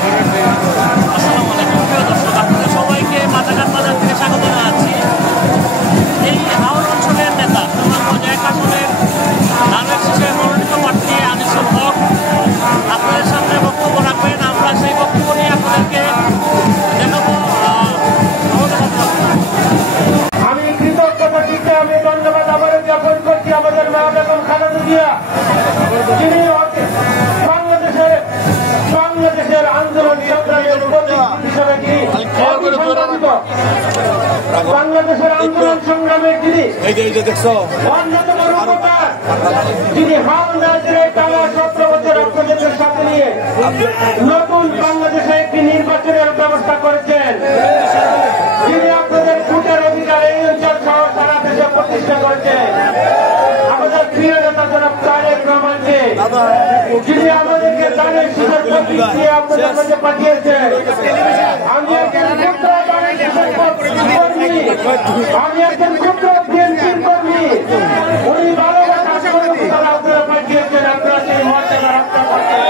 আসসালামু আলাইকুম প্রিয় দর্শক, আপনাদের সবাইকে মাথাঘাট বাজার থেকে স্বাগত জানাচ্ছি। এই হাওর অঞ্চলের নেতা সুনামগঞ্জ 1 আসনের ধানের শীষে মনোনীত প্রার্থী আনিসুল হক আপনাদের সামনে বক্তব্য রাখবেন। আমরা সেই বক্তব্য নিয়ে আপনাদেরকে দেখাবো। আমি কৃতজ্ঞতা দিতে আমি ধন্যবাদ আবারও জ্ঞাপন করছি আমাদের মা বেগম খালেদা জিয়া, যিনি বাংলাদেশের আন্দোলন সংগ্রামের হিসেবে বাংলাদেশের আন্দোলন সংগ্রামের যিনি অন্যতম রূপকার, যিনি হাওড়ার টানা 17 বছর আপনাদের সাথে নিয়ে নতুন বাংলাদেশে একটি নির্বাচনের ব্যবস্থা করেছেন, যিনি আপনাদের ভোটের অধিকার এই অঞ্চল সহ সারা দেশে প্রতিষ্ঠা করেছেন, আমাদের প্রিয় নেতা জনাব তারেক রহমানকে, যিনি আমাদেরকে তাদের শিশার প্রতীক দিয়ে আপনাদের কাছে পাঠিয়েছেন। আমি একজন ক্ষুদ্র বিএনপির কর্মী, উনি ভালোবাসা আপনারা পাঠিয়েছেন, আপনারা সেই মর্যাদা রক্ষা করছেন।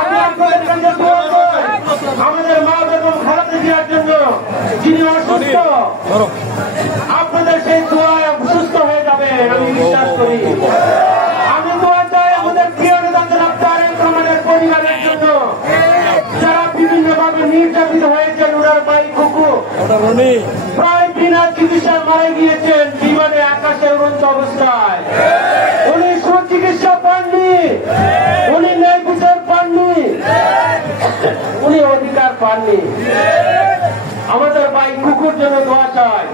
আমি আপনাদের কাছে দোয়া করি আমাদের মা বেগম খালেদা জিয়ার জন্য, যিনি অসুস্থ, আপনাদের সেই দোয়ায় সুস্থ হয়ে যাবেন আমি বিশ্বাস করি। আমি দোয়া চাই আমাদের প্রিয় নেতা জনাব তারেক রহমানের পরিবারের জন্য, যারা বিভিন্নভাবে নির্যাতিত হয়েছেন। ওনার ভাই কুকু প্রায় বিনা চিকিৎসায় মারা গিয়েছেন বিমানে আকাশে উড়ন্ত অবস্থায়। উনি সুচিকিৎসা পাননি, উনি ন্যায় বিচার পাননি, উনি অধিকার পাননি। আমাদের ভাই কুকুর জন্য দোয়া চাই।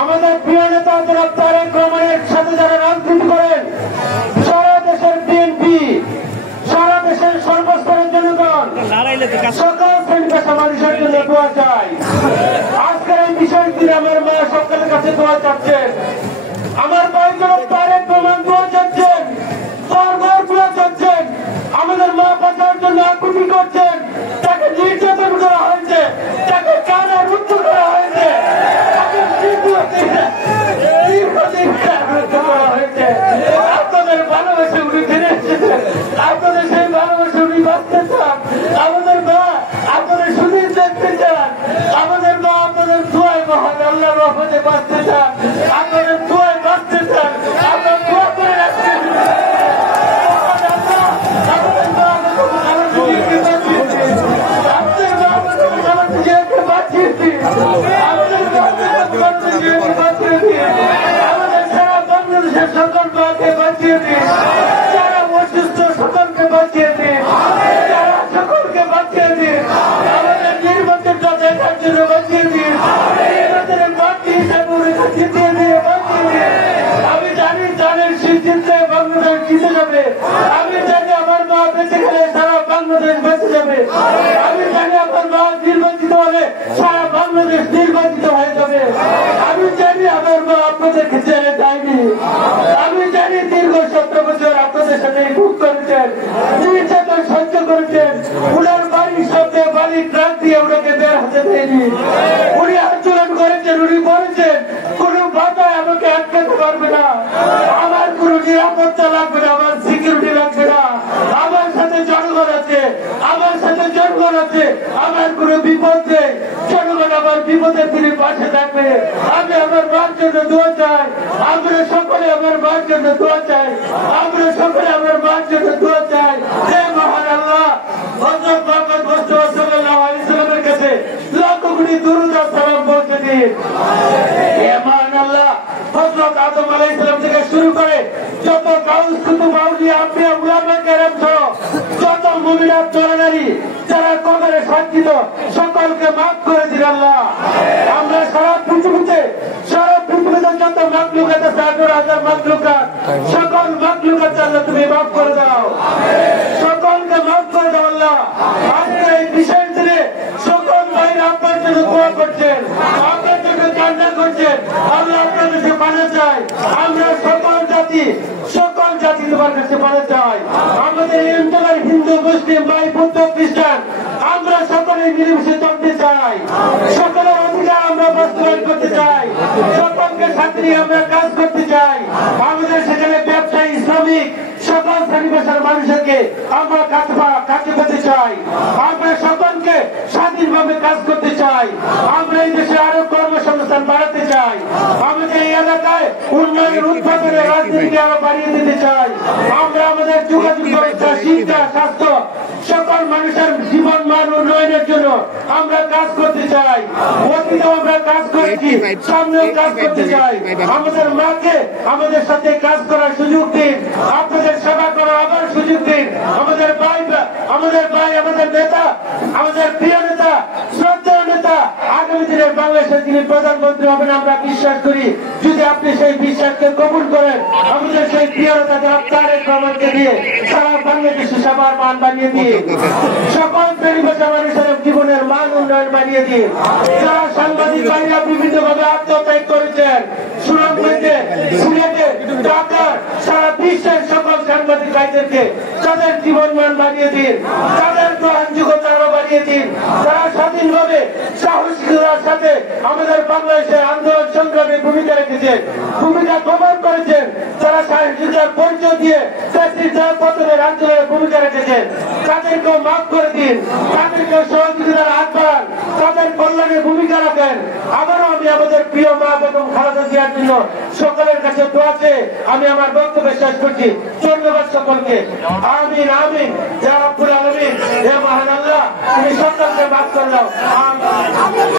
আমাদের প্রিয় নেতা জনাব তারেক রহমানের সাথে যারা রাজনীতি করেন, সারা দেশের বিএনপি, সারা দেশের সর্বস্তরের জনগণ, সকল শ্রেণী পেশা মানুষের জন্য দোয়া চাই। আজকের এই বিষয়টি আমার মা সকলের কাছে দোয়া চাচ্ছেন। আমার ভাই জনাব তারেক রহমান দোয়া চাচ্ছেন, বারবার দোয়া চাচ্ছেন। আমাদের মা বাঁচার জন্য আকুতি করছেন। তাকে নির্যাতন করা হয়েছে, তাকে কানা রুদ্ধ করা হয়েছে, তাকে করা হয়েছে। আপনাদের ভালোবাসে উনি ফিরে এসেছেন, আপনাদের সেই ভালোবাসে উনি বাঁচতে চান। আমাদের মা আপনাদের সুদিন দেখতে চান, আমাদের মা আপনাদের দোয়ায় মহান আল্লাহ রহমতে বাঁচতে চান, আপনাদের দোয়ায় বাঁচতে চান। আপনার দোয়া করে রাখছেন। আমাদের সারা বাংলাদেশের সকল মাকে বাঁচিয়ে দিন, যারা অসুস্থ সকলকে বাঁচিয়ে দিন, যারা সকলকে বাঁচিয়ে দিন। আমাদের নির্বাচনটা দেখার জন্য বাঁচিয়ে দিন, নির্বাচনের প্রার্থী হিসাবে উনিকে জিতিয়ে দিয়ে বাঁচিয়ে দিন। আমি জানি জানেন সিদ্ধিতে বাংলাদেশ জিতে যাবে। আমি জানি আমার মা বেঁচে গেলে সারা বাংলাদেশ বেঁচে যাবে। আমি জানি আমার মা নির্বাচিত হলে সারা বাংলাদেশ নির্বাচিত হয়ে যাবে। আমি জানি আমার মা আপনাদেরকে ছেড়ে যায়নি। আমি জানি দীর্ঘ 17 বছর আপনাদের সাথে ভোগ করেছেন, নির্যাতন সহ্য করেছেন। উনার বাড়ির সাথে বাড়ির ট্রাক দিয়ে ওনাকে বের হতে দেয়নি। উনি আন্দোলন করেছেন, উনি বলেছেন কোন বাধায় আমাকে আটকাতে পারবে না, আমার কোন নিরাপত্তা লাগবে না, আমার সিকিউরিটি লাগবে না, আমার সাথে জনগণ আছে, আমার সাথে জনগণ আছে, আমার কোন বিপদ নেই, জনগণ আমার বিপদের তিনি পাশে থাকবে। আমি আমার মার জন্য দোয়া চাই, আমরা সকলে আমার মার জন্য দোয়া চাই, আমরা সকলে আমার মার জন্য দোয়া চাই। হে মহান আল্লাহ, হযরত মুহাম্মদ মুস্তাফা সাল্লাল্লাহু আলাইহি সাল্লামের কাছে লাখ কোটি দুরূদ ও সালাম পৌঁছে দিন। হে মহান আল্লাহ, হযরত আদম আলাইহিস সালাম থেকে শুরু করে যত গাউস কুতুব আউলিয়া আম্বিয়া উলামা কেরাম সহ যত মুমিনাত নরনারী যারা কবরে সজ্জিত, সকলকে মাফ করে দিন আল্লাহ। আমরা সারা পৃথিবীতে যত মাখলুকাত আছে, 18,000 মাখলুকাত, সকল মাখলুকাত আল্লাহ তুমি মাফ করে দাও, সকলকে মাফ করে দাও আল্লাহ। আজকে এই বিশেষ দিনে সকল ভাইরা আপনার জন্য দোয়া করছেন, আপনার জন্য কান্না করছেন। আল্লাহ আপনার কাছে পানা চাই, আমরা সকল জাতি তোমার কাছে পানা চাই। আমাদের এই অঞ্চলের হিন্দু মুসলিম ভাই বৌদ্ধ খ্রিস্টান আমরা সকলে মিলেমিশে চলতে চাই, সকলের অধিকার আমরা বাস্তবায়ন করতে চাই, সকলকে সাথে নিয়ে আমরা কাজ করতে চাই। আমাদের সেখানে ব্যবসায়ী, শ্রমিক, সকল শ্রেণী পেশার থেকে আমরা কাছে পেতে চাই। আমরা সকলকে স্বাধীনভাবে কাজ করতে চাই। আমরা এই দেশে আরো কর্মসংস্থান বাড়াতে চাই। আমাদের এই এলাকায় উন্নয়নের উৎপাদনের রাজনীতিকে আরো বাড়িয়ে দিতে চাই। আমরা আমাদের যোগাযোগ ব্যবস্থা, শিক্ষা, স্বাস্থ্য সকল মানুষের জীবন মান উন্নয়নের জন্য আমরা কাজ করতে চাই। অতীতেও আমরা কাজ করেছি, সামনেও কাজ করতে চাই। আমাদের মাকে আমাদের সাথে কাজ করার সুযোগ দিন, আপনাদের সেবা করার আবার সুযোগ দিন। আমাদের ভাই, আমাদের নেতা, আমাদের প্রিয় নেতা, শ্রদ্ধেয় নেতা, আগামী দিনে বাংলাদেশের যিনি প্রধানমন্ত্রী হবেন আমরা বিশ্বাস করি। যদি আপনি সেই বিশ্বাসকে কবুল করেন, আমাদের সেই প্রিয় নেতাকে আপনার প্রমাণকে দিয়ে সারা বাংলাদেশে সবার মান বানিয়ে দিয়ে সকল পরিবেশা মানুষের জীবনের মান উন্নয়ন বানিয়ে দিয়ে যারা সাংবাদিক ভাইরা বিভিন্ন ভাবে আত্মত্যাগ করেছেন, সুনামগঞ্জে, সিলেটে, ঢাকার, সারা বিশ্বের সকল সাংবাদিক ভাইদেরকে তাদের জীবন মান বানিয়ে দিন, তাদের গ্রহণযোগ্যতা আরো বাড়িয়ে দিন। তারা স্বাধীনভাবে সাহসিকতার সাথে আমাদের বাংলাদেশে আন্দোলন সংগ্রামে ভূমিকা রেখেছেন, ভূমিকা প্রমাণ করেছেন। তারা সাহসিকতার পরিচয় দিয়ে পতনের আন্দোলনে ভূমিকা রেখেছেন। তাদেরকেও মাফ করে দিন, তাদেরকেও সহযোগিতার হাত বাড়ান, তাদের কল্যাণে ভূমিকা রাখেন। আবারও আমি আমাদের প্রিয় মা বেগম খালেদা জিয়ার জন্য সকলের কাছে দোয়া চেয়ে আমি আমার বক্তব্য শেষ করছি। ধন্যবাদ সকলকে। আমিন আমিন। ইয়া রাব্বুল আলামিন, হে মহান আল্লাহ, তুমি সকলকে মাফ করে দাও। আমিন।